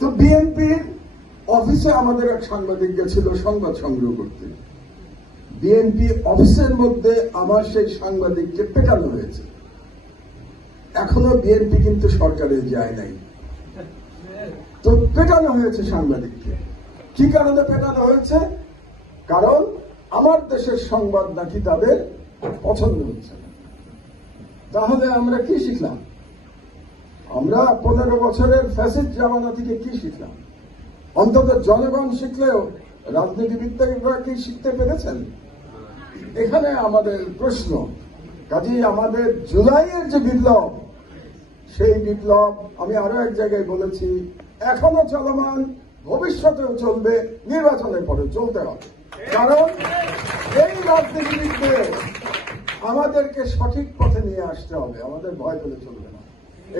তো বিএনপির অফিসে আমাদের এক সাংবাদিক গেছিল সংবাদ সংগ্রহ করতে। বিএনপি অফিসের মধ্যে আমার সেই সাংবাদিককে পেটানো হয়েছে। এখনও বিএনপি কিন্তু সরকারে যায় নাই। তো পেটানো হয়েছে সাংবাদিককে। কি কারণে পেটানো হয়েছে? কারণ আমার দেশের সংবাদ নাকি তাদের পছন্দ হচ্ছে তাহলে আমরা কি শিখলাম? আমরা পনেরো বছরের ফ্যাসিড জামানা থেকে কি শিখলাম? অন্তত জনগণ শিখলেও রাজনীতিবিদরা কি শিখতে পেরেছেন? এখানে আমাদের প্রশ্ন। কাজেই আমাদের জুলাইয়ের যে বিপ্লব, সেই বিপ্লব আমি আরও এক জায়গায় বলেছি, এখনও চলমান, ভবিষ্যতেও চলবে, নির্বাচনের পরে চলতে হবে। কারণ এই রাজনীতিবিদদের আমাদেরকে সঠিক পথে নিয়ে আসতে হবে, আমাদের ভয় পেলে চলবে না।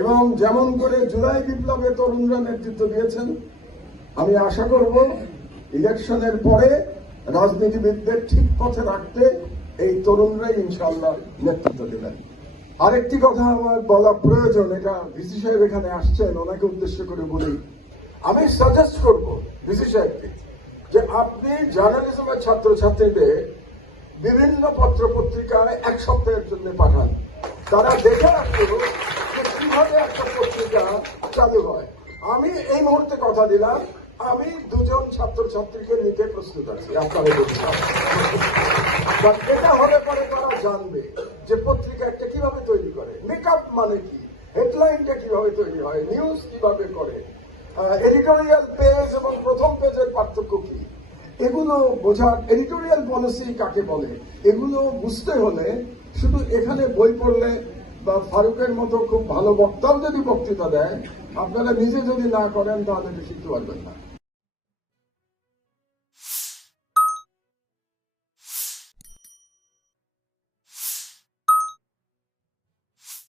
এবং যেমন করে জুলাই বিপ্লবে তরুণরা নেতৃত্ব দিয়েছেন, আমি আশা করব ইলেকশনের পরে রাজনীতিবিদদের ঠিক পথে রাখতে এই তরুণরাই ইনশাল্লাহ নেতৃত্ব দেবেন। আরেকটি কথা আমার বলা প্রয়োজন, এটা ভিসি সাহেব এখানে আসছেন, ওনাকে উদ্দেশ্য করে বলি। আমি সাজেস্ট করব ভিসি সাহেবকে যে আপনি জার্নালিজমের ছাত্রছাত্রীদের বিভিন্ন পত্র পত্রিকায় এক সপ্তাহের জন্য পাঠান। তারা দেখে রাখতো যে কীভাবে একটা পত্রিকা চালু হয় আমি এই মুহূর্তে কথা দিলাম। আমি দুজন ছাত্রছাত্রীকে নিতে প্রস্তুত আছি। এটা হলে পরে তারা জানবে যে পত্রিকা একটা কীভাবে তৈরি করে। মেকআপ মানে কি? হেডলাইনটা কীভাবে তৈরি হয়? নিউজ কীভাবে করে? এডিটোরিয়াল পেজ এবং প্রথম পেজের পার্থক্য কি? এগুলো বোঝার এডিটোরিয়াল পলিসি কাকে বলে? এগুলো বুঝতে হলে শুধু এখানে বই পড়লে ফারুকের মতো খুব ভালো বক্তাও যদি বক্তৃতা দেয়, আপনারা নিজে যদি না করেন, তাহলে শিখতে পারবেন না।